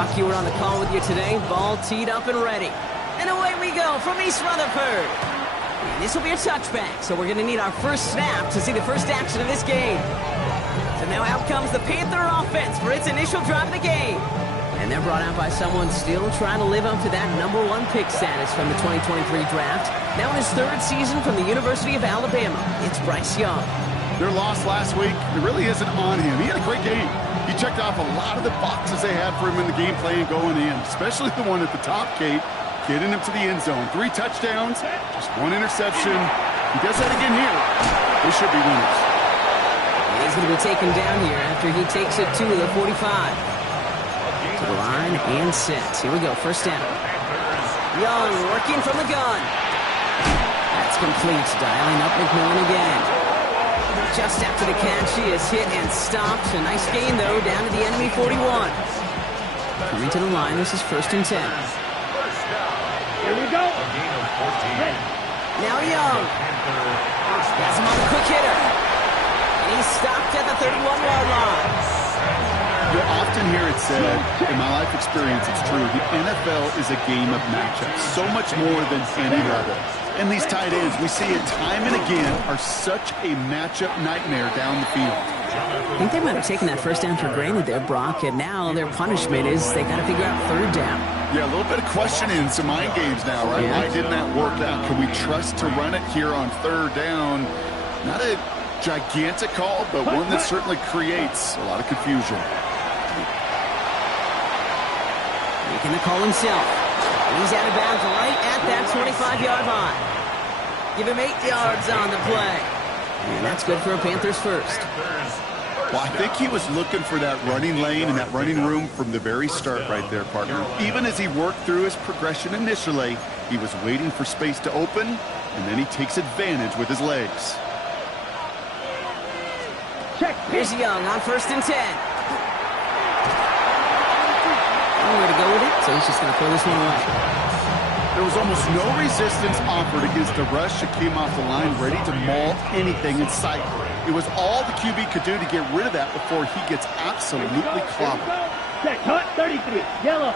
Brock Ewer on the call with you today. Ball teed up and ready. And away we go from East Rutherford. And this will be a touchback, so we're going to need our first snap to see the first action of this game. So now out comes the Panther offense for its initial drive of the game. And they're brought out by someone still trying to live up to that #1 pick status from the 2023 draft. Now in his third season from the University of Alabama, it's Bryce Young. Their loss last week, it really isn't on him. He had a great game. He checked off a lot of the boxes they had for him in the game plan going in, especially the one at the top, Kate, getting him to the end zone. 3 touchdowns, just 1 interception. He does that again here. They should be winners. He's going to be taken down here after he takes it to the 45. To the line and set. Here we go, first down. Young working from the gun. That's complete. Dialing up McMillan again. Just after the catch, he is hit and stopped. A nice gain, though, down to the enemy 41. Coming to the line, this is 1st and 10. Here we go. Now Young. Has him on the quick hitter. And he's stopped at the 31-yard line. You'll often hear it said, in my life experience, it's true, the NFL is a game of matchups, so much more than any level. And these tight ends, we see it time and again, are such a matchup nightmare down the field. I think they might have taken that first down for granted there, Brock, and now their punishment is they got to figure out 3rd down. Yeah, a little bit of questioning, some mind games now, right? Yeah. Why didn't that work out? Can we trust to run it here on 3rd down? Not a gigantic call, but one that certainly creates a lot of confusion. Making the call himself. He's out of bounds right at that 25-yard line. Give him 8 yards on the play. And that's good for a Panthers first. Well, I think he was looking for that running lane and that running room from the very start right there, partner. Even as he worked through his progression initially, he was waiting for space to open, and then he takes advantage with his legs. Check. Here's Young on 1st and 10. Nowhere to go with it, so he's just going to throw this one away. There was almost no resistance offered against the rush that came off the line ready to maul anything in sight. It was all the QB could do to get rid of that before he gets absolutely clobbered. Check. Hunt 33. Yellow.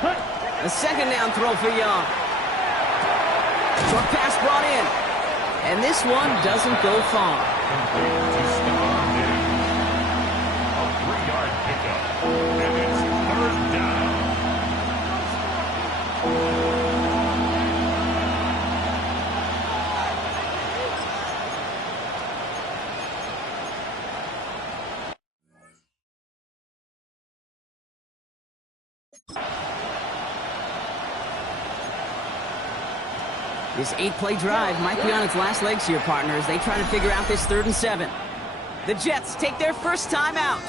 Hunt. A 2nd down throw for Young. Short pass brought in. And this one doesn't go far. This 8-play drive might be on its last legs here, partners. They try to figure out this 3rd and 7. The Jets take their first time out.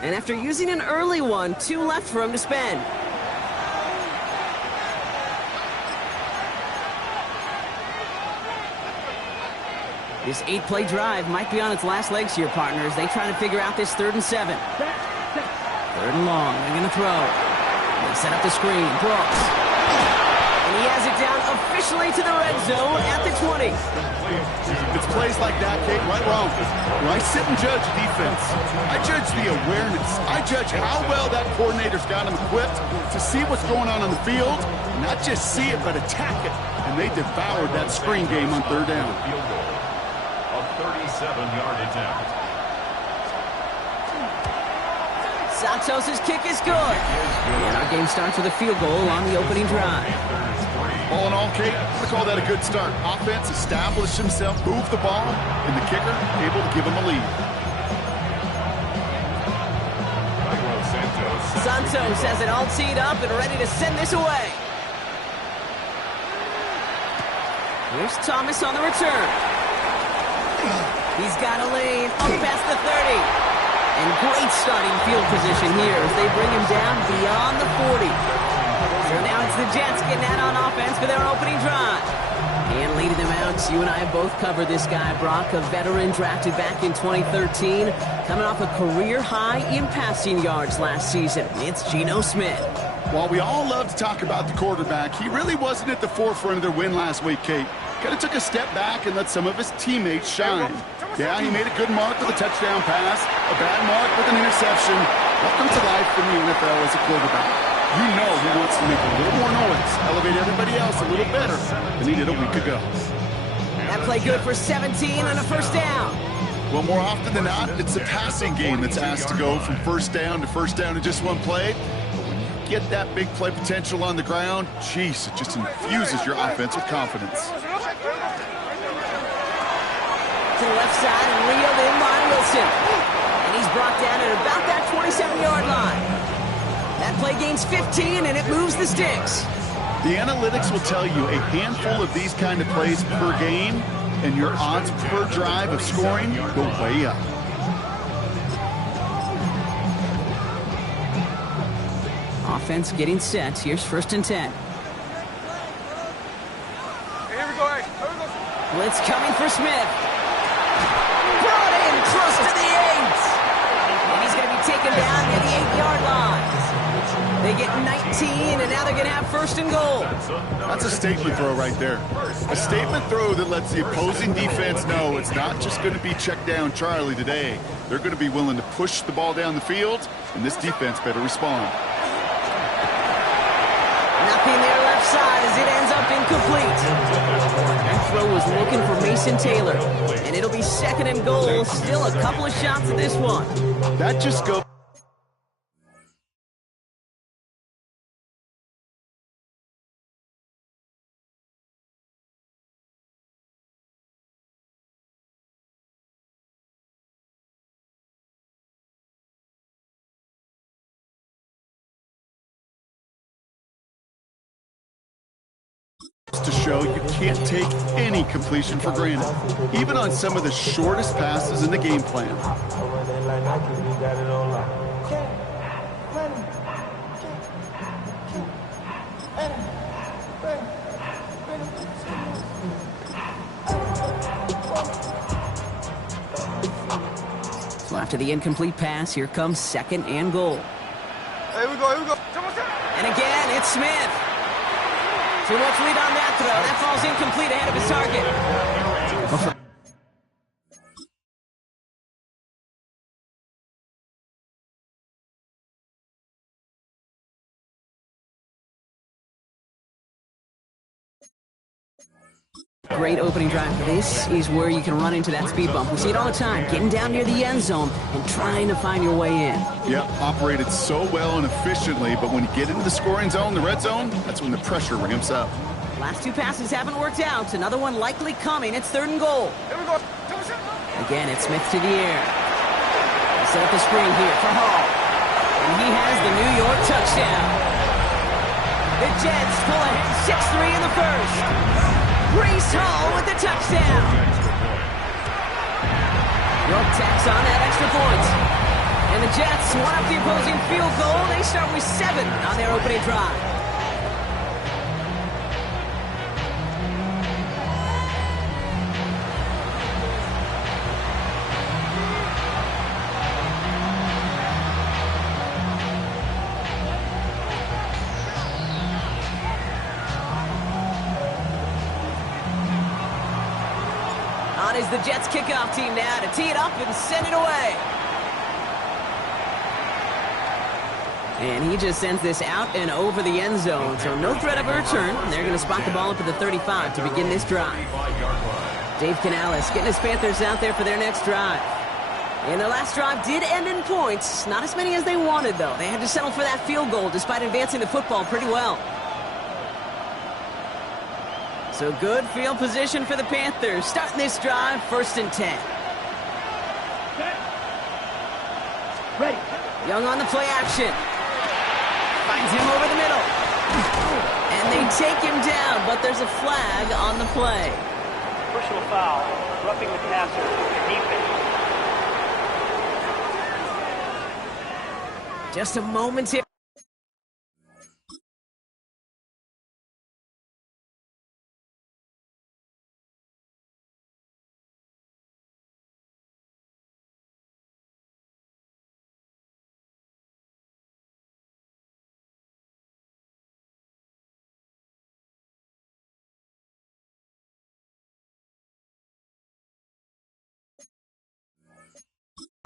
And after using an early one, 2 left for him to spend. This 8-play drive might be on its last legs here, partners. They try to figure out this 3rd and 7. 3rd and long. They're going to throw. They set up the screen. Brooks. And he has it down officially to the red zone at the 20. It's plays like that, Kate, right wrong. When I sit and judge defense, I judge the awareness. I judge how well that coordinator's got him equipped to see what's going on the field, not just see it, but attack it. And they devoured that screen game on 3rd down. A 37-yard attempt. Santos' kick is good. And our game starts with a field goal on the opening drive. All in all, Kate, I call that a good start. Offense established himself, moved the ball, and the kicker able to give him a lead. Santos has it all teed up and ready to send this away. Here's Thomas on the return. He's got a lane up past the 30. And great starting field position here as they bring him down beyond the 40. So now it's the Jets getting out on offense for their opening drive. And leading them out, you and I have both covered this guy, Brock, a veteran drafted back in 2013, coming off a career high in passing yards last season. It's Geno Smith. While we all love to talk about the quarterback, he really wasn't at the forefront of their win last week, Kate. Kind of took a step back and let some of his teammates shine. Yeah, he made a good mark with a touchdown pass, a bad mark with an interception, Welcome to life in the NFL as a quarterback. You know he wants to make a little more noise, elevate everybody else a little better than he did a week ago. That play good for 17 and a first down. Well, more often than not, it's a passing game that's asked to go from first down in just one play. But when you get that big play potential on the ground, geez, it just infuses your offense with confidence. To the left side and reeled in by Wilson. And he's brought down at about that 27-yard line. That play gains 15, and it moves the sticks. The analytics will tell you a handful of these kind of plays per game, and your odds per drive of scoring go way up. Offense getting set. Here's 1st and 10. Here we go. Blitz coming for Smith. Brought in close to the 8. And he's going to be taken down near the 8-yard line. They get 19, and now they're going to have 1st and goal. That's a statement throw right there. A statement throw that lets the opposing defense know it's not just going to be check down Charlie today. They're going to be willing to push the ball down the field, and this defense better respond. Nothing there left side as it ends up incomplete. That throw was looking for Mason Taylor, and it'll be 2nd and goal. Still a couple of shots at this one. That just goes. To show you can't take any completion for granted, even on some of the shortest passes in the game plan. So after the incomplete pass, here comes 2nd and goal. Here we go. And again, it's Smith. Too much lead on that throw. That falls incomplete ahead of his target. Great opening drive for this is where you can run into that speed bump. We see it all the time, getting down near the end zone and trying to find your way in. Yep, operated so well and efficiently, but when you get into the scoring zone, the red zone, that's when the pressure ramps up. Last 2 passes haven't worked out. Another one likely coming. It's 3rd and goal. Here we go. Again, it's Smith to the air. Set up the screen here for Hall. And he has the New York touchdown. The Jets pull ahead 6-3 in the first. Brees Hall with the touchdown. York tacks on that extra point. And the Jets want up the opposing field goal. They start with 7 on their opening drive. On is the Jets kickoff team now to tee it up and send it away. And he just sends this out and over the end zone, so no threat of a return. They're going to spot the ball up at the 35 to begin this drive. Dave Canales getting his Panthers out there for their next drive. And their last drive did end in points. Not as many as they wanted, though. They had to settle for that field goal despite advancing the football pretty well. So good field position for the Panthers. Starting this drive, 1st and 10. Ready. Young on the play action. Finds him over the middle. And they take him down, but there's a flag on the play. Personal foul, roughing the passer, defense. Just a moment here.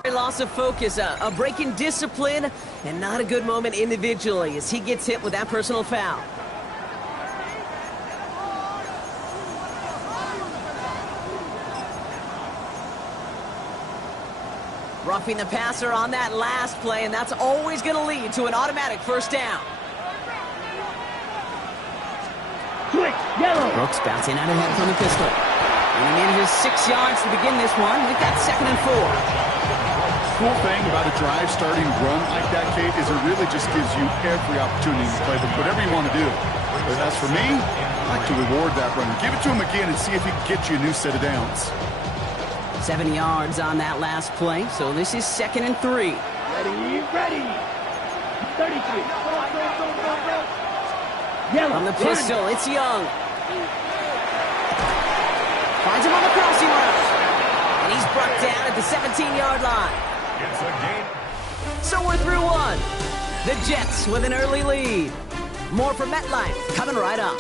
Loss of focus, a break in discipline, and not a good moment individually as he gets hit with that personal foul. Roughing the passer on that last play, and that's always going to lead to an automatic first down. Switch, yellow. Brooks bouncing out ahead from the pistol. And he manages 6 yards to begin this one. We've got 2nd and 4. Cool thing about a drive starting run like that, Kate, is it really just gives you every opportunity to play with whatever you want to do. But as for me, I like to reward that run. Give it to him again and see if he can get you a new set of downs. 7 yards on that last play, so this is 2nd and 3. Ready, ready. 33. Yellow. From the pistol, it's Young. Finds him on the crossing route. And he's brought down at the 17-yard line. It's a game. So we're through one. The Jets with an early lead. More from MetLife coming right up.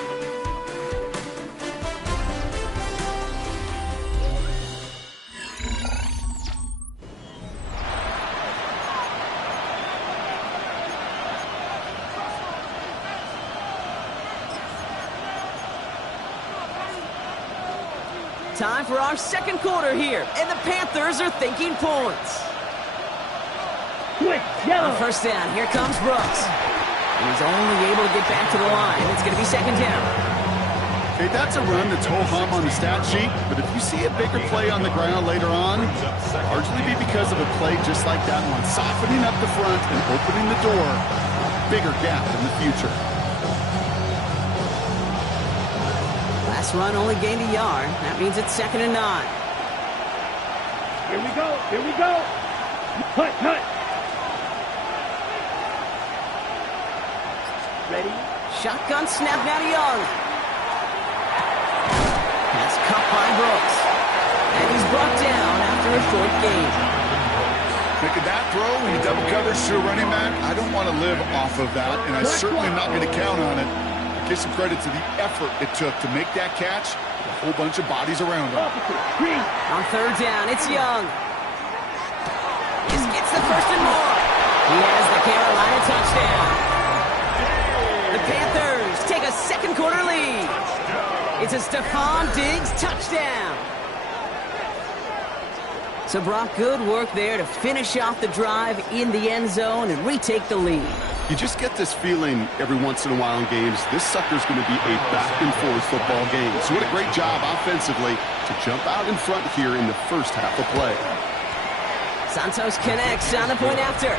Time for our second quarter here, and the Panthers are thinking points. Switch, yellow. On first down, here comes Brooks. And he's only able to get back to the line. It's going to be 2nd down. Okay, that's a run that's ho-hum on the stat sheet, but if you see a bigger play on the ground later on, largely be because of a play just like that one, softening up the front and opening the door, a bigger gap in the future. Last run only gained a yard. That means it's 2nd and 9. Here we go, here we go. Hut, hut. Ready? Shotgun snap now to Young. Pass cut by Brooks. And he's brought down after a short gain. Making that throw when you double coverage to a running back, I don't want to live off of that, and I certainly am not going to count on it. Give some credit to the effort it took to make that catch. A whole bunch of bodies around him. On 3rd down, it's Young. Just gets the first and more. He has the Carolina touchdown. The Panthers take a second quarter lead. It's a Stephon Diggs touchdown. So Brock, good work there to finish off the drive in the end zone and retake the lead. You just get this feeling every once in a while in games, this sucker's going to be a back-and-forth football game. So what a great job offensively to jump out in front here in the first half of play. Santos connects on the point after.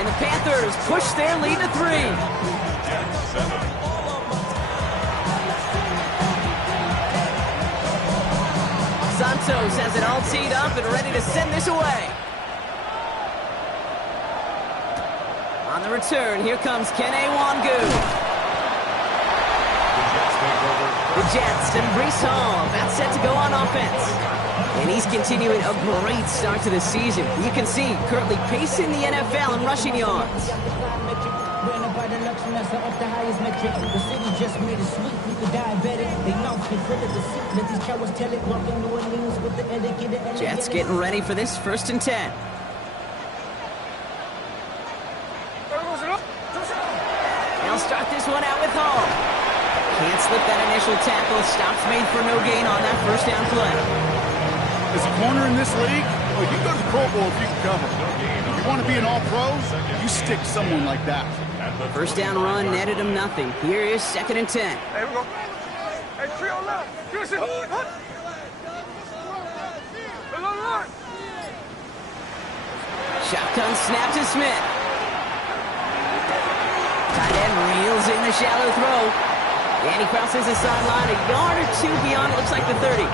And the Panthers push their lead to 3. Santos has it all teed up and ready to send this away. On the return, here comes Kene Wangu. The Jets and Breece Hall, that's set to go on offense. And he's continuing a great start to the season. You can see currently pacing the NFL in rushing yards. Jets getting ready for this 1st and 10. They'll start this one out with Hall. Can't slip that initial tackle. Stops made for no gain on that first down play. As a corner in this league, well, you go to the Pro Bowl if you can cover. If you want to be an all-pro, you stick someone like that. First down run netted him nothing. Here is 2nd and 10. There we go. Hey, trio left. Pearson. Hut. Shotgun snap to Smith. Tight end reels in the shallow throw. And he crosses the sideline a yard or 2 beyond, it looks like the 30.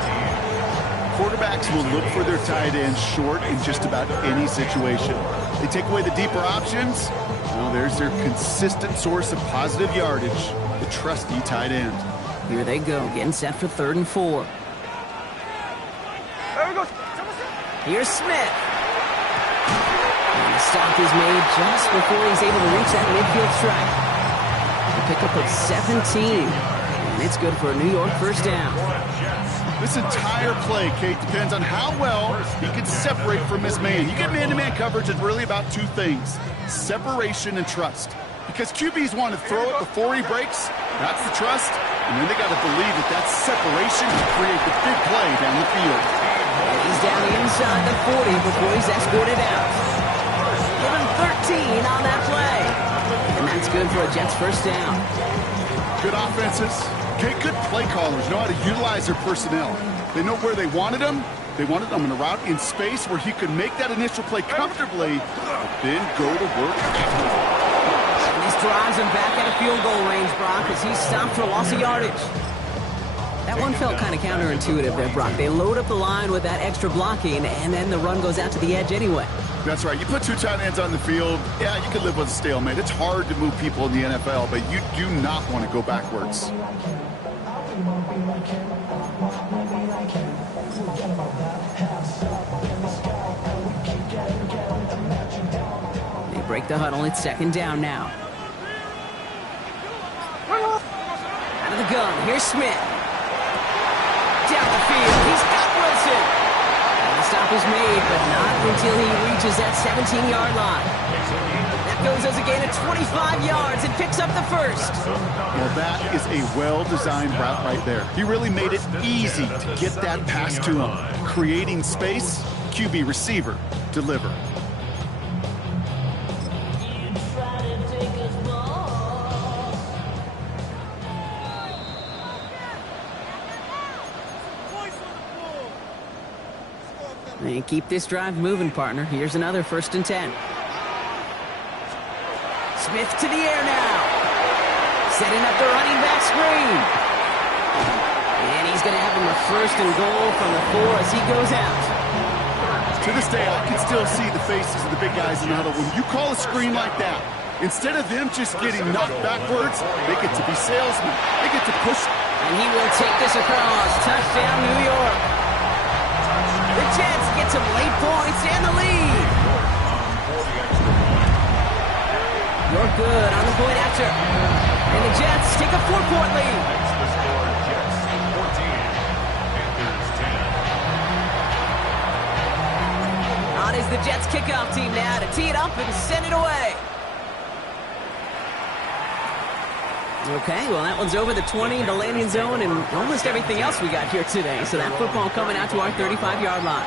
Quarterbacks will look for their tight ends short in just about any situation. They take away the deeper options. Well, there's their consistent source of positive yardage, the trusty tight end. Here they go, getting set for 3rd and 4. There we go. Here's Smith. And the stop is made just before he's able to reach that midfield strike. A pickup of 17. And it's good for a New York first down. This entire play, Kate, depends on how well he can separate from his man. You get man-to-man coverage, it's really about two things, separation and trust. Because QBs want to throw it before he breaks, that's the trust, and then they got to believe that that separation can create the big play down the field. And he's down inside the 40 before he's escorted out. Give him 13 on that play. And that's good for a Jets first down. Good offenses. Okay, good play callers know how to utilize their personnel. They know where they wanted them. They wanted them in a route in space where he could make that initial play comfortably, but then go to work after. And this drives him back at a field goal range, Brock, as he's stopped for a loss of yardage. That one felt kind of counterintuitive there, Brock. They load up the line with that extra blocking, and then the run goes out to the edge anyway. That's right. You put two tight ends on the field, yeah, you can live with a stalemate. It's hard to move people in the NFL, but you do not want to go backwards. They break the huddle. It's second down now. Out of the gun. Here's Smith. Down the field. He's got Wilson. And the stop is made, but not until he reaches that 17-yard line. That goes as a gain of 25 yards and picks up the first. Well, that is a well-designed route right there. He really made it easy to get that pass to him. Creating space, QB receiver, deliver. And keep this drive moving, partner. Here's another 1st and 10. Smith to the air now. Setting up the running back screen. And he's going to have him a 1st and goal from the 4 as he goes out. To this day, I can still see the faces of the big guys in the huddle. When you call a screen like that, instead of them just getting knocked backwards, they get to be salesmen. They get to push. And he will take this across. Touchdown, New York. The Jets get some late points and the lead. You're good on the point after. And the Jets take a 4-point lead. Makes the score Jets 14, Panthers 10. On is the Jets kickoff team now to tee it up and send it away. Okay, well, that one's over the 20, the landing zone, and almost everything else we got here today. So that football coming out to our 35-yard line.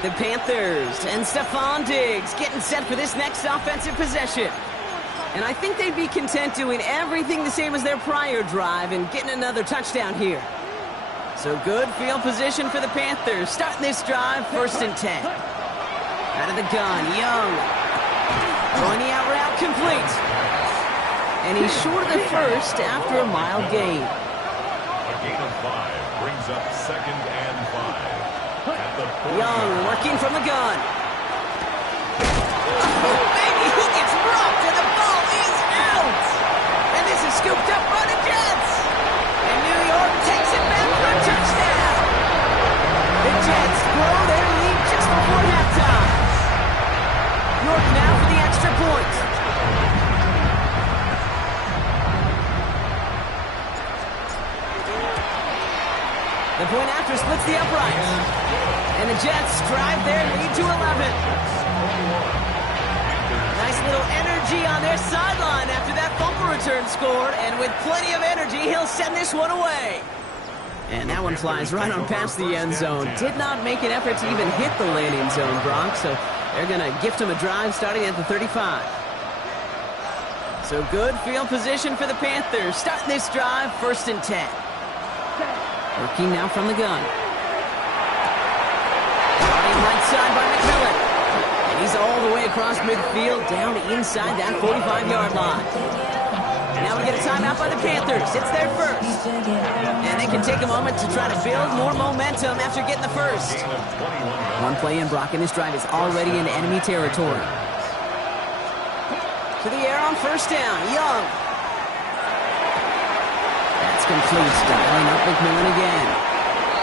The Panthers and Stephon Diggs getting set for this next offensive possession. And I think they'd be content doing everything the same as their prior drive and getting another touchdown here. So good field position for the Panthers. Starting this drive, 1st and 10. Out of the gun, Young. Throwing the out route complete. And he's short of the first after a mild gain. A gain of 5 brings up 2nd and 5. At the 40. Young working from the gun. Oh, baby, he gets dropped and the ball is out. And this is scooped up by the Jets. And New York takes it back for a touchdown. The Jets grow their lead just before halftime. York now for the extra point. The point after splits the uprights. And the Jets drive their lead to 11. Nice little energy on their sideline after that fumble return scored. And with plenty of energy, he'll send this one away. And that one flies right on past the end zone. Did not make an effort to even hit the landing zone, Brock. So they're going to gift him a drive starting at the 35. So good field position for the Panthers. Starting this drive, 1st and 10. Working now from the gun. Running right side by McMillan. And he's all the way across midfield down inside that 45-yard line. Now we get a timeout by the Panthers. It's their first. And they can take a moment to try to build more momentum after getting the first. One play in, Brock, and this drive is already in enemy territory. To the air on 1st down. Young. That's complete. Dialing up McMillan again.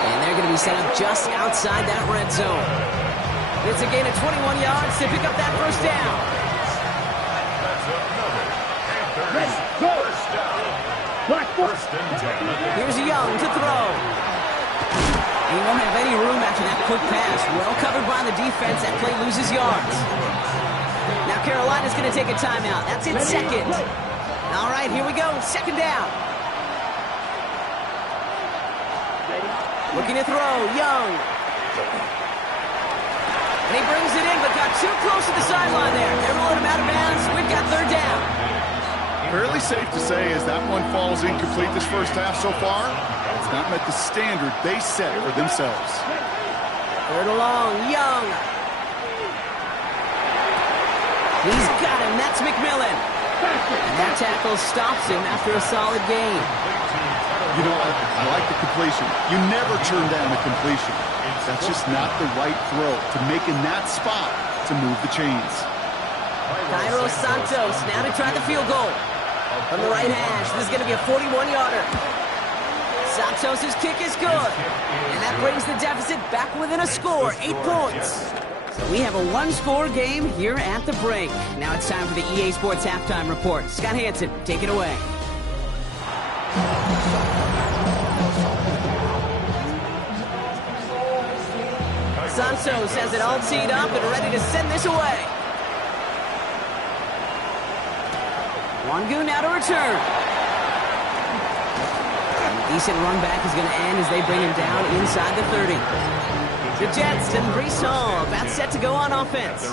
And they're going to be set up just outside that red zone. It's a gain of 21 yards to pick up that 1st down. Ready, go! First down. Black foot. 1st and 10. Here's Young to throw. He won't have any room after that quick pass. Well covered by the defense. That play loses yards. Now Carolina's going to take a timeout. That's its second. All right, here we go. Second down. Looking to throw. Young. And he brings it in, but got too close to the sideline there. They're rolling him out of bounds. We've got third down. Fairly safe to say as that one falls incomplete this first half so far, it's not met the standard they set for themselves. Third along, Young. He's got him. That's McMillan. And that tackle stops him after a solid gain. You know, I like the completion. You never turn down a completion. That's just not the right throw to make in that spot to move the chains. Cairo Santos now to try the field goal. From the right hash, this is going to be a 41-yarder. Santos' kick is good. And that brings the deficit back within a score, 8 points. So we have a one-score game here at the break. Now it's time for the EA Sports Halftime Report. Scott Hansen, take it away. Santos has it all teed up and ready to send this away. Wangu now to return. And a decent run back is going to end as they bring him down inside the 30. The Jets and Breece Hall about set to go on offense.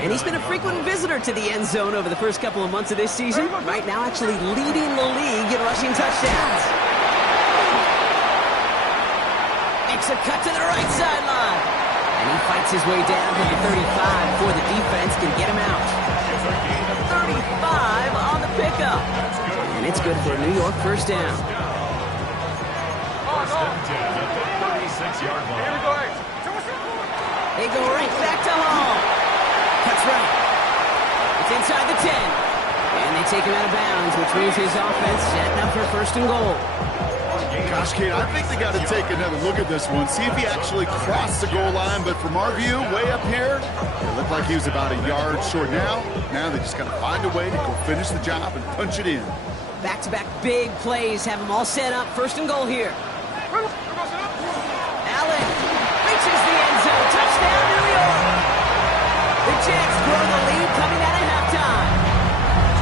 And he's been a frequent visitor to the end zone over the first couple of months of this season. Right now actually leading the league in rushing touchdowns. Makes a cut to the right sideline. And he fights his way down to the 35 before the defense can get him out. 35 on the pickup. And it's good for a New York first down. First and 10 at the 36-yard line. Here we go, Ace. They go right back to Hall. Cuts right. It's inside the 10. And they take him out of bounds, which means his offense setting up for first and goal. Gosh, Kate, I think they got to take another look at this one, see if he actually crossed the goal line. But from our view, way up here, it looked like he was about a yard short now. Now they just got to find a way to go finish the job and punch it in. Back-to-back big plays have them all set up. First and goal here. Allen reaches the end zone. Touchdown, New York. The Jets grow the lead coming out of halftime.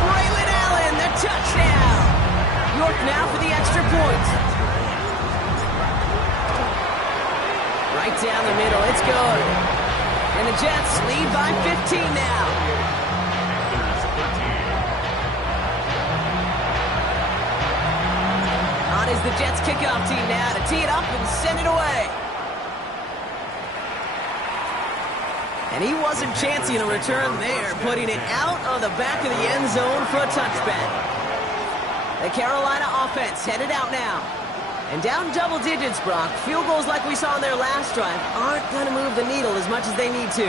Braylon Allen, the touchdown. York now for the extra point. Right down the middle, it's good. And the Jets lead by 15 now. On is the Jets kickoff team now to tee it up and send it away. And he wasn't chancing a return there, putting it out of the back of the end zone for a touchback. The Carolina offense headed out now. And down double digits, Brock. Field goals like we saw on their last drive aren't going to move the needle as much as they need to.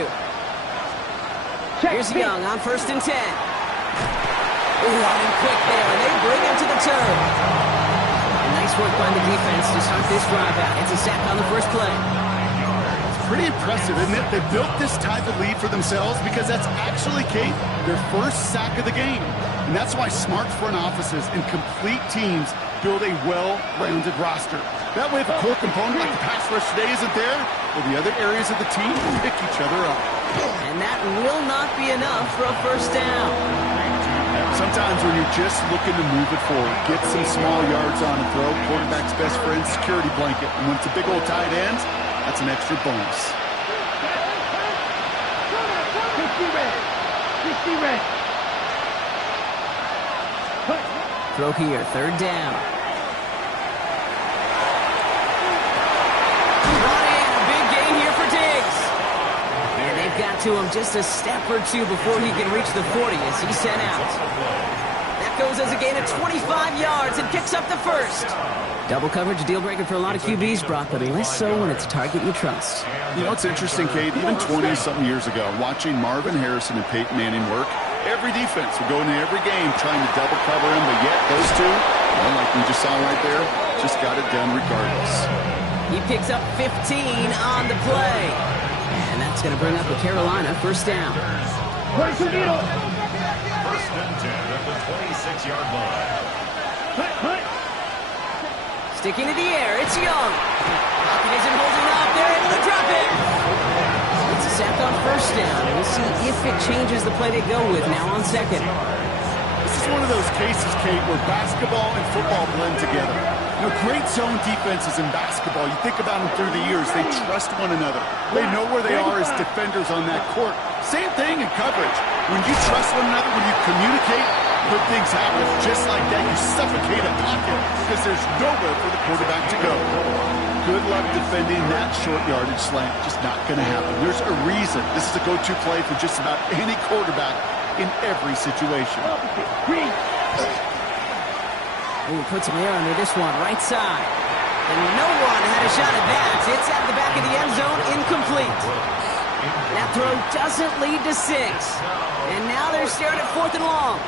Here's Young on first and 10. Running quick there, and they bring him to the turn. And nice work by the defense to start this drive out. It's a sack on the first play. It's pretty impressive, isn't it? They built this type of lead for themselves because that's actually, Kate, their first sack of the game. And that's why smart front offices and complete teams build a well-rounded roster. That way, if a core component like the pass rush today isn't there, well, the other areas of the team will pick each other up. And that will not be enough for a first down. Sometimes when you're just looking to move it forward, get some small yards on a throw, quarterback's best friend, security blanket. And when it's a big old tight end, that's an extra bonus. 50 red. Throw here, third down. Brought in, a big gain here for Diggs. And they've got to him just a step or two before he can reach the 40 as he's sent out. That goes as a gain of 25 yards and picks up the first. Double coverage, deal breaker for a lot of QBs, Brock, but less so when it's a target you trust. You know, it's interesting, Kate, even 20-something years ago, watching Marvin Harrison and Peyton Manning work, every defense would go into every game trying to double cover him, but yet those two, well, like we just saw right there, just got it done regardless. He picks up 15 on the play. And that's going to bring up a Carolina first down. First and 10 at the 26-yard line. Sticking to the air, it's Young. Pocket isn't holding up, they're able to drop it. It's a sack on first down. We'll see if it changes the play they go with now on second. This is one of those cases, Kate, where basketball and football blend together. You know, great zone defenses in basketball, you think about them through the years, they trust one another. They know where they are as defenders on that court. Same thing in coverage. When you trust one another, when you communicate, good things happen. Just like that, you suffocate a pocket because there's nowhere for the quarterback to go. Good luck defending that short yardage slant. Just not going to happen. There's a reason. This is a go-to play for just about any quarterback in every situation. Ooh, put some air under this one, right side. And no one had a shot at that. It's at the back of the end zone, incomplete. That throw doesn't lead to 6. And now they're staring at 4th and long.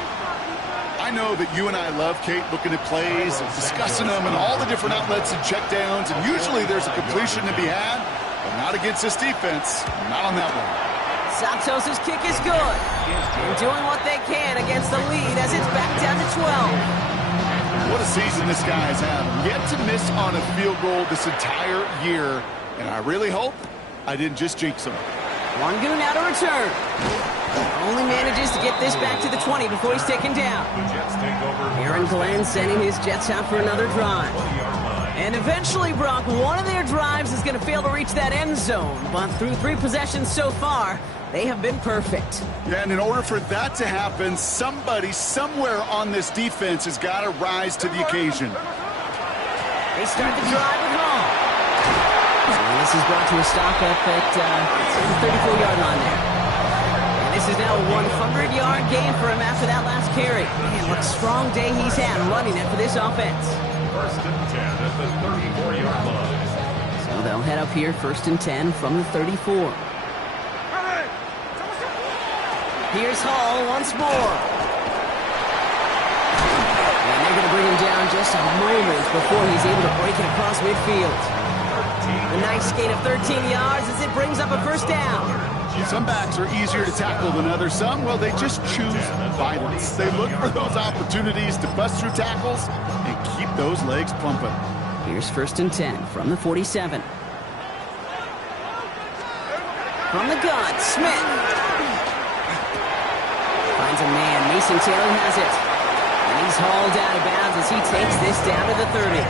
I know that you and I love, Kate, looking at plays and discussing them and all the different outlets and checkdowns, and usually there's a completion to be had, but not against this defense. Not on that one. Santos' kick is good. And doing what they can against the lead as it's back down to 12. What a season this guy has had. Yet to miss on a field goal this entire year, and I really hope I didn't just jinx him. Wangu now to return. Only manages to get this back to the 20 before he's taken down. Aaron Glenn sending his Jets out for another drive. And eventually, Brock, one of their drives is going to fail to reach that end zone. But through 3 possessions so far, they have been perfect. Yeah, and in order for that to happen, somebody somewhere on this defense has got to rise to the occasion. They start the drive with Hall. And this is brought to a stop up at the 34-yard line there. This is now a 100-yard gain for him after that last carry. Man, what a strong day he's had running it for this offense. 1st and 10 at the 34-yard line. So they'll head up here, 1st and 10 from the 34. Here's Hall once more. And they're going to bring him down just a moment before he's able to break it across midfield. A nice gain of 13 yards as it brings up a 1st down. Some backs are easier to tackle than others. Some, well, they just choose violence. They look for those opportunities to bust through tackles and keep those legs pumping. Here's 1st and 10 from the 47. From the gun, Smith. Finds a man. Mason Taylor has it. And he's hauled out of bounds as he takes this down to the 30.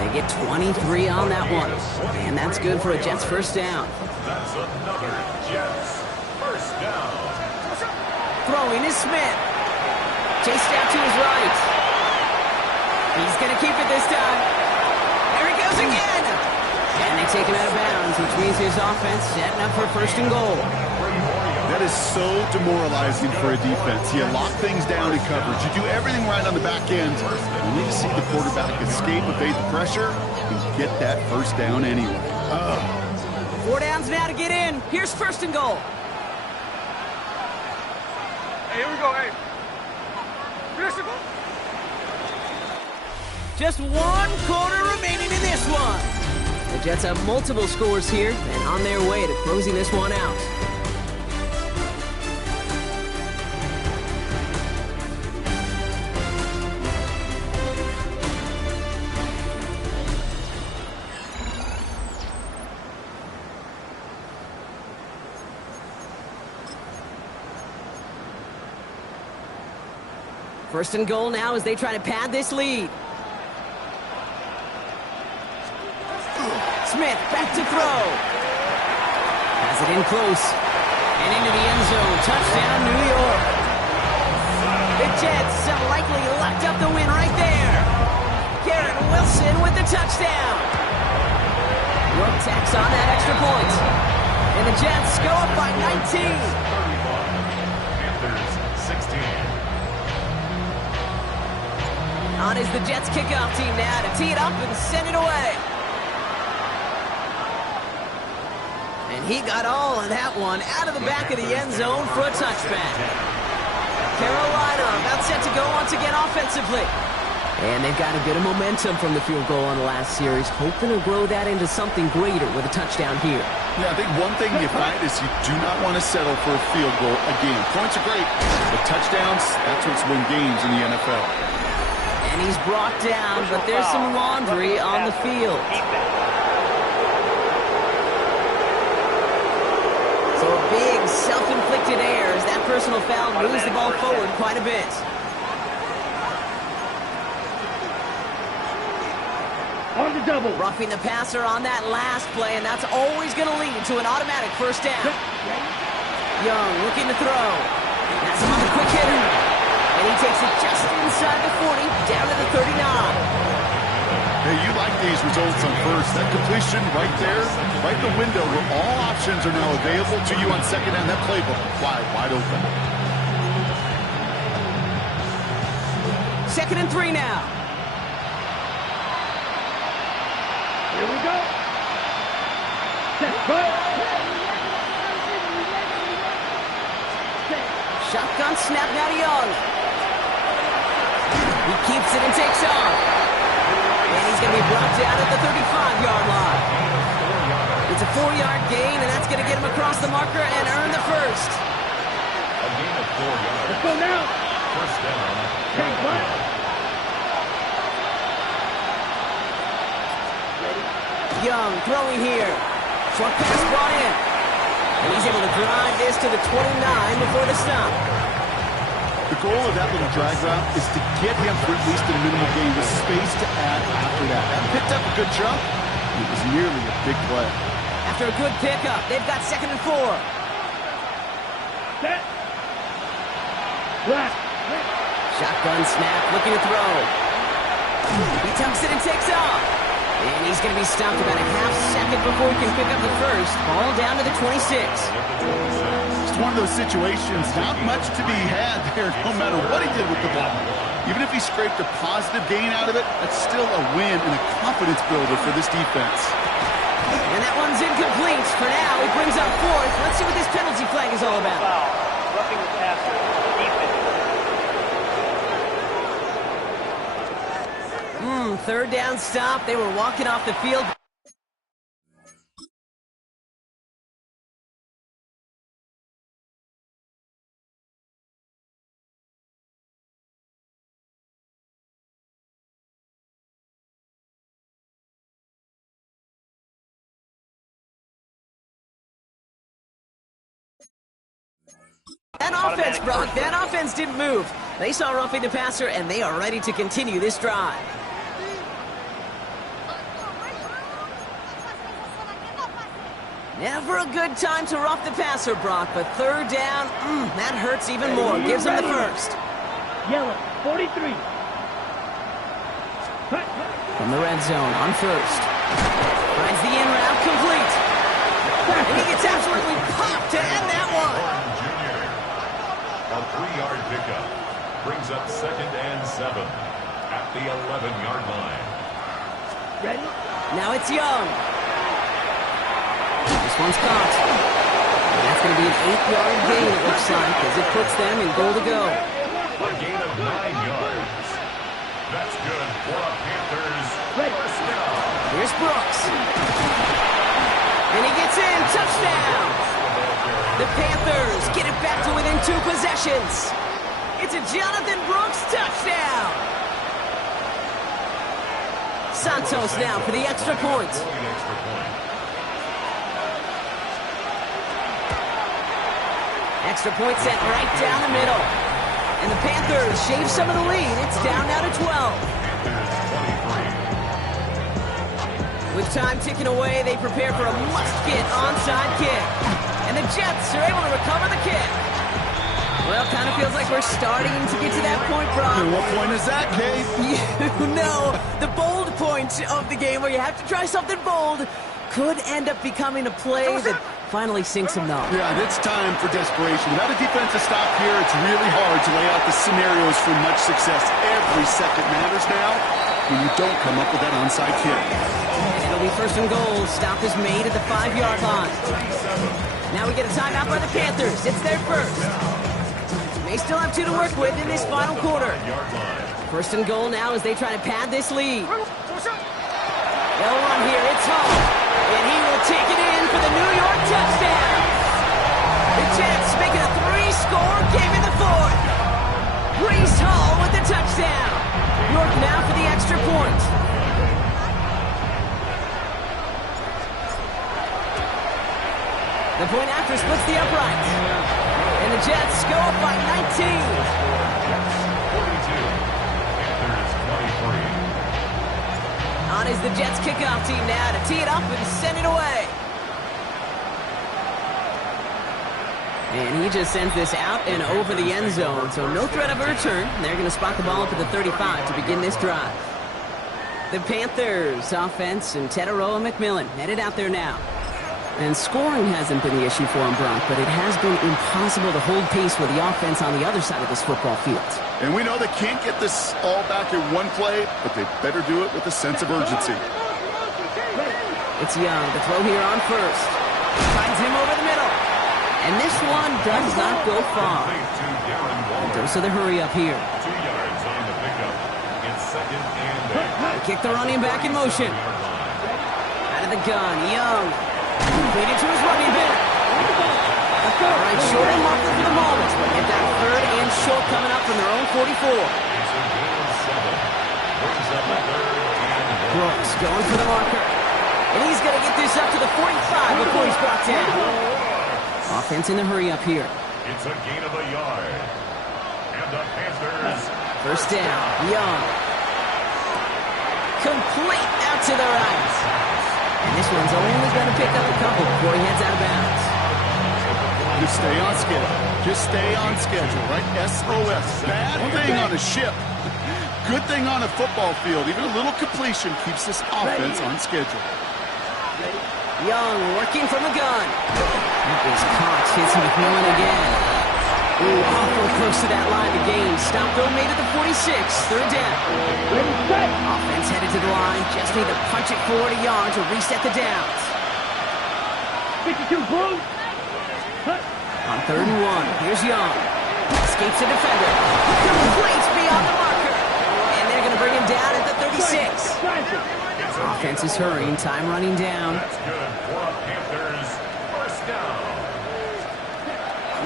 They get 23 on that one. And that's good for a Jets 1st down. That's another Jets 1st down. Throwing is Smith. Chased out to his right. He's going to keep it this time. There he goes again. And they take him out of bounds, which means his offense setting up for 1st and goal. That is so demoralizing for a defense. You lock things down in coverage. You do everything right on the back end. You need to see the quarterback escape, evade the pressure, and get that 1st down anyway. 4 downs now to get in. Here's 1st and goal. Hey, here we go, hey. Just 1 quarter remaining in this one. The Jets have multiple scores here and on their way to closing this one out. First and goal now as they try to pad this lead. Smith back to throw. Has it in close. And into the end zone. Touchdown, New York. The Jets have likely locked up the win right there. Garrett Wilson with the touchdown. York tacks on that extra point. And the Jets go up by 19. 35. Panthers 16. On is the Jets kickoff team now to tee it up and send it away. And he got all of that one out of the back of the end zone for a touchback. Carolina about set to go once again offensively. And they've got a bit of momentum from the field goal on the last series, hoping to grow that into something greater with a touchdown here. Yeah, I think one thing you find is you do not want to settle for a field goal again. Points are great, but touchdowns, that's what's win games in the NFL. And he's brought down, but there's some laundry on the field. So a big self-inflicted error as that personal foul moves the ball forward quite a bit. On the double. Roughing the passer on that last play, and that's always going to lead to an automatic first down. Young looking to throw. That's another quick hitter. And he takes it just inside the 40, down to the 39. Hey, you like these results on first. That completion right there, right in the window where all options are now available to you on second down. That playbook wide open. 2nd and 3 now. Here we go. Set, go. Shotgun snap now to Young. He keeps it and takes off. And he's going to be brought down at the 35-yard line. It's a 4-yard gain, and that's going to get him across the marker and earn the first. A gain of 4 yards. Let's go now. First down. Take one. Young throwing here. Short pass brought in. And he's able to drive this to the 29 before the stop. The goal of that little drag route is to get him for at least a minimal gain with space to add after that. That picked up a good chunk. It was nearly a big play. After a good pickup, they've got 2nd and 4. Set. Left. Shotgun snap, looking to throw. He tucks it and takes off. And he's going to be stopped about a half second before he can pick up the first. Ball down to the 26. It's one of those situations, not much to be had there no matter what he did with the ball. Even if he scraped a positive gain out of it, that's still a win and a confidence builder for this defense. And that one's incomplete. For now, he brings up 4th. Let's see what this penalty flag is all about. Foul. Roughing the passer. Defense. 3rd down stop. They were walking off the field. That offense, Brock, that offense didn't move. They saw roughing the passer, and they are ready to continue this drive. Never a good time to rough the passer, Brock, but 3rd down, that hurts even more. Gives them the first. Yellow, 43. From the red zone on first. Finds the in route complete. And he gets absolutely popped to end that one. Junior. A 3-yard pickup. Brings up 2nd and 7 at the 11-yard line. Ready? Now it's Young. This one's caught. And that's going to be an 8-yard gain, it looks like, as it puts them in goal to go. A gain of 9 yards. That's good for a Panthers first down. Here's Brooks. And he gets in. Touchdown. The Panthers get it back to within 2 possessions. It's a Jonathan Brooks touchdown. Santos now for the extra point. Extra point sent right down the middle. And the Panthers shave some of the lead. It's down now to 12. With time ticking away, they prepare for a must-get onside kick. And the Jets are able to recover the kick. Well, kind of feels like we're starting to get to that point, Brock. And what point is that, Cade? You know, the bold point of the game where you have to try something bold could end up becoming a play that finally sinks them though. Yeah, it's time for desperation. Without a defensive stop here, it's really hard to lay out the scenarios for much success. Every second matters now when you don't come up with that onside kick. And it'll be 1st and goal. Stop is made at the 5-yard line. Now we get a timeout by the Panthers. It's their first. They still have 2 to work with in this final quarter. 1st and goal now as they try to pad this lead. They'll run here. It's Hall. And he will take it in for the New York touchdown. The Jets make it a 3-score game in the 4th. Breece Hall with the touchdown. York now extra point. The point after splits the uprights. And the Jets go up by 19. 42. Panthers 23. On is the Jets kickoff team now to tee it up and send it away. And he just sends this out and over the end zone, so no threat of a return. They're going to spot the ball up at the 35 to begin this drive. The Panthers offense and Tetaroa McMillan headed out there now. And scoring hasn't been the issue for him, Brock, but it has been impossible to hold pace with the offense on the other side of this football field. And we know they can't get this all back in one play, but they better do it with a sense of urgency. It's Young, the throw here on first. Finds him over the middle. And this one does not go far. Dose of the hurry up here. 2 yards on the pickup. It's second and 8. They kick the running back in motion. Out of the gun, Young. Completed to his running back. All right, short and marker for the moment. Get that third and short coming up from their own 44. It's a gain of 7. Brings up a third and 1. Brooks going for the marker. And he's going to get this up to the 45 before he's brought down. Offense in the hurry up here. It's a gain of a yard. And the Panthers. First down, Young. Complete out to the right. And this one's only going to pick up a couple before he heads out of bounds. Just stay on schedule. Just stay on schedule, right? SOS. Bad thing on a ship. Good thing on a football field. Even a little completion keeps this offense on schedule. Young working from a gun. That is caught. Hits McMillan again. Ooh, awful close to that line of gain. Stop though made at the 46. Third down. Offense headed to the line. Just need to punch it 40 yards or reset the downs. 52 blue. On third and 1, here's Young. Escapes the defender. Completes beyond the marker. And they're going to bring him down at the 36. Offense is hurrying. Time running down. That's good for a Panthers. First down.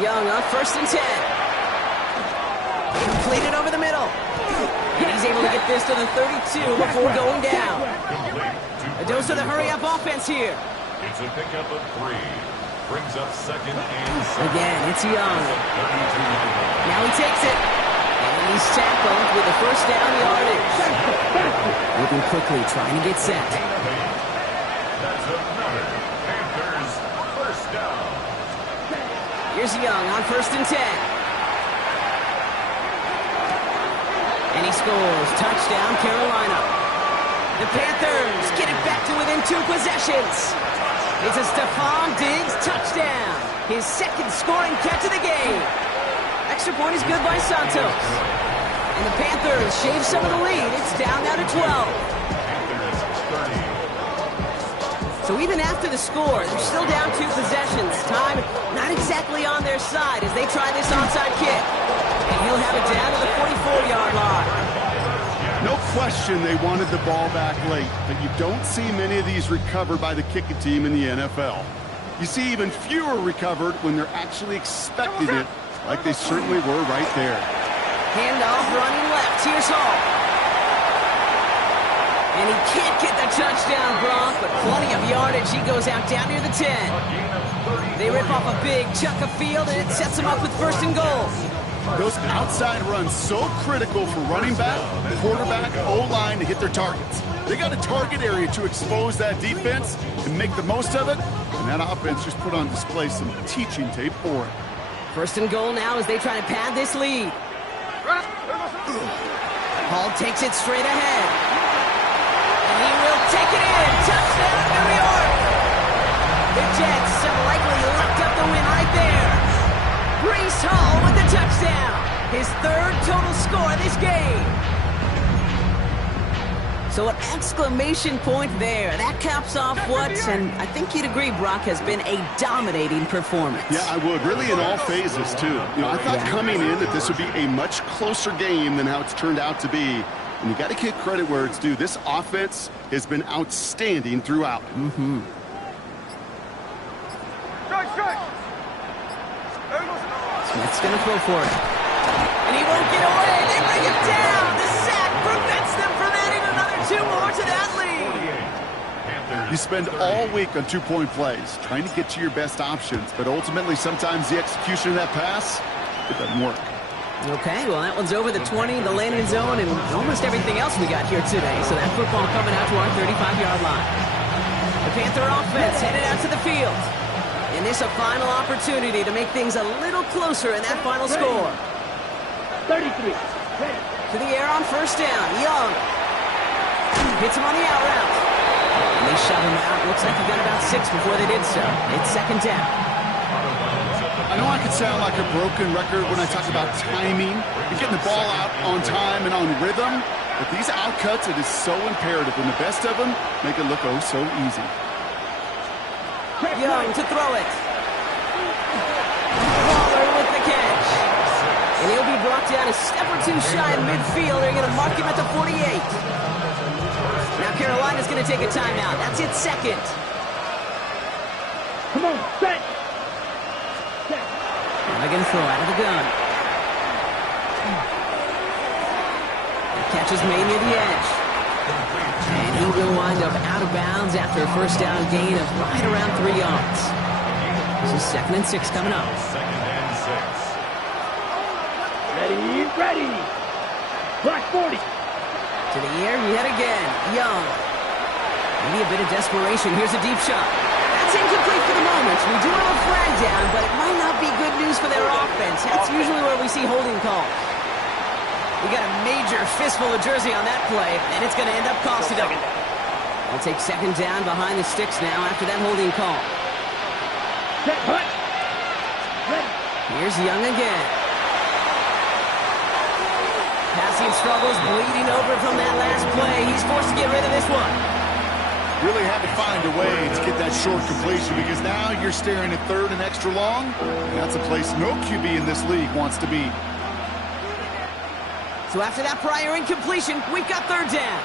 Young on first and 10. Completed over the middle. And he's able to get this to the 32 before going down. A dose of the hurry-up offense here. It's a pickup of 3. Brings up second and 7. Again, it's Young. 32. Now he takes it. And he's tackled with the first down yardage. Moving quickly, trying to get set. That's another Panthers first down. Here's Young on first and 10. And he scores. Touchdown, Carolina. The Panthers get it back to within 2 possessions. It's a Stephon Diggs touchdown. His second scoring catch of the game. Extra point is good by Santos. And the Panthers shave some of the lead. It's down now to 12. Panthers 30. So even after the score, they're still down 2 possessions. Time not exactly on their side as they try this onside kick. And he'll have it down to the 44-yard line. No question they wanted the ball back late, but you don't see many of these recovered by the kicking team in the NFL. You see even fewer recovered when they're actually expecting it, like they certainly were right there. Handoff running left. Here's Hall. And he can't get the touchdown, Gronk, but plenty of yardage. He goes out down near the 10. They rip off a big chunk of field, and it sets them up with first and goal. Those outside runs so critical for running back, quarterback, O-line to hit their targets. They got a target area to expose that defense and make the most of it, and that offense just put on display some teaching tape for it. First and goal now as they try to pad this lead. Hall takes it straight ahead. And he will take it in. Touchdown, New York! The Jets have likely locked up the win right there. Breece Hall with the touchdown. His 3rd total score this game. So an exclamation point there. That caps off what, and I think you'd agree, Brock, has been a dominating performance. Yeah, I would. Really in all phases, too. You know, I thought coming in that this would be a much closer game than how it's turned out to be. And you got to give credit where it's due. This offense has been outstanding throughout. Mm-hmm. Smith's going to throw for it. And he won't get away. They bring him down. The sack prevents them from adding 2 more to that lead. You spend all week on two-point plays, trying to get to your best options, but ultimately sometimes the execution of that pass, it doesn't work. Okay, well, that one's over the 20, the landing zone, and almost everything else we got here today. So that football coming out to our 35-yard line. The Panther offense headed out to the field. And this a final opportunity to make things a little closer in that final score. 33. Ready. To the air on first down. Young. Hits him on the out route. And they shove him out. Looks like he got about 6 before they did so. It's second down. I know I could sound like a broken record when I talk about timing and getting the ball out on time and on rhythm, but these outcuts, it is so imperative, and the best of them make it look oh so easy. Young to throw it. Waller with the catch. And he'll be brought down a step or two shy of midfield. They're going to mark him at the 48. Now Carolina's going to take a timeout. That's its second. Come on, set. They're going to throw out of the gun. The catch is made near the edge. And he will wind up out of bounds after a first down gain of right around 3 yards. This is 2nd and 6 coming up. 2nd and 6. Ready. Black 40. To the air, yet again. Young. Maybe a bit of desperation. Here's a deep shot. That's incomplete for the moment. We do have a flag down, but it might not be good news for their offense. That's usually where we see holding calls. We got a major fistful of jersey on that play, and it's going to end up costing them. We'll take second down behind the sticks now after that holding call. Set, hut. Ready. Here's Young again. Passing struggles, bleeding over from that last play. He's forced to get rid of this one. Really had to find a way to get that short completion, because now you're staring at 3rd and extra long, and that's a place no QB in this league wants to be. So after that prior incompletion, we've got 3rd down.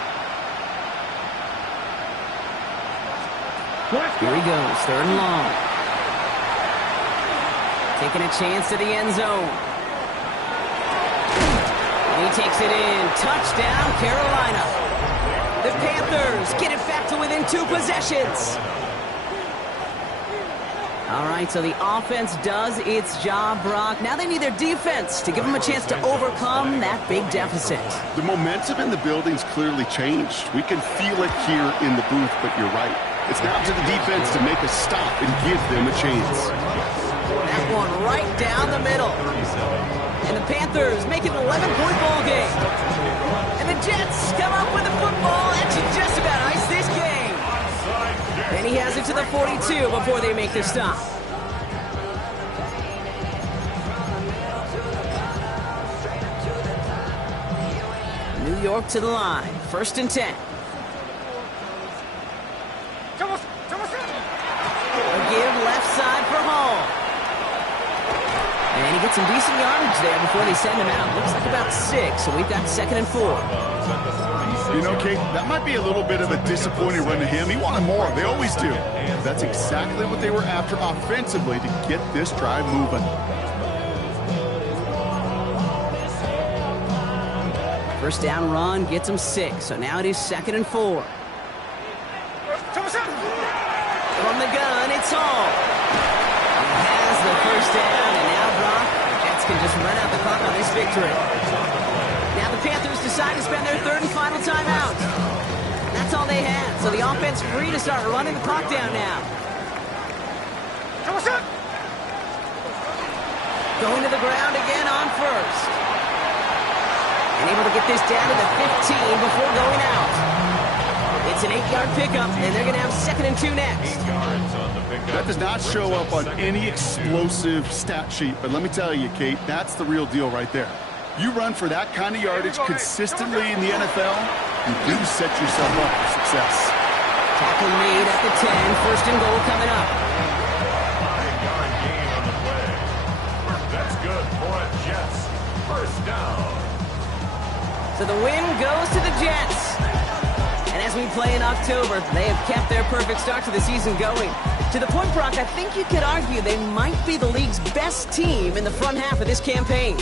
Here he goes, 3rd and long. Taking a chance to the end zone. And he takes it in. Touchdown, Carolina. The Panthers get it back to within 2 possessions. All right, so the offense does its job, Brock. Now they need their defense to give them a chance to overcome that big deficit. The momentum in the building's clearly changed. We can feel it here in the booth, but you're right. It's now to the defense to make a stop and give them a chance. That one right down the middle. And the Panthers make it an 11-point ball game. And the Jets come up with the football. That should just about ice this game. And he has it to the 42 before they make the stop. New York to the line. 1st and 10. A give left side for Hall. And he gets some decent yardage there before they send him out. Looks like about 6, so we've got 2nd and 4. You know, Kate, that might be a little bit of a disappointing run to him. He wanted more. They always do. That's exactly what they were after offensively to get this drive moving. First down run gets him 6, so now it is 2nd and 4. From the gun, it's Hall. He has the first down, and now Brock, the Jets can just run out the clock on this victory. Now the Panthers decide to spend their 3rd and final timeout. That's all they had, so the offense free to start running the clock down now. Going to the ground again on first. And able to get this down to the 15 before going out. It's an 8-yard pickup, and they're going to have 2nd and 2 next. That does not show up on any explosive stat sheet, but let me tell you, Kate, that's the real deal right there. You run for that kind of yardage consistently in the NFL, you do set yourself up for success. Tackle made at the 10, 1st and goal coming up. 5-yard gain on the play. That's good for a Jets. 1st down. So the win goes to the Jets. And as we play in October, they have kept their perfect start to the season going. To the point, Brock, I think you could argue they might be the league's best team in the front half of this campaign.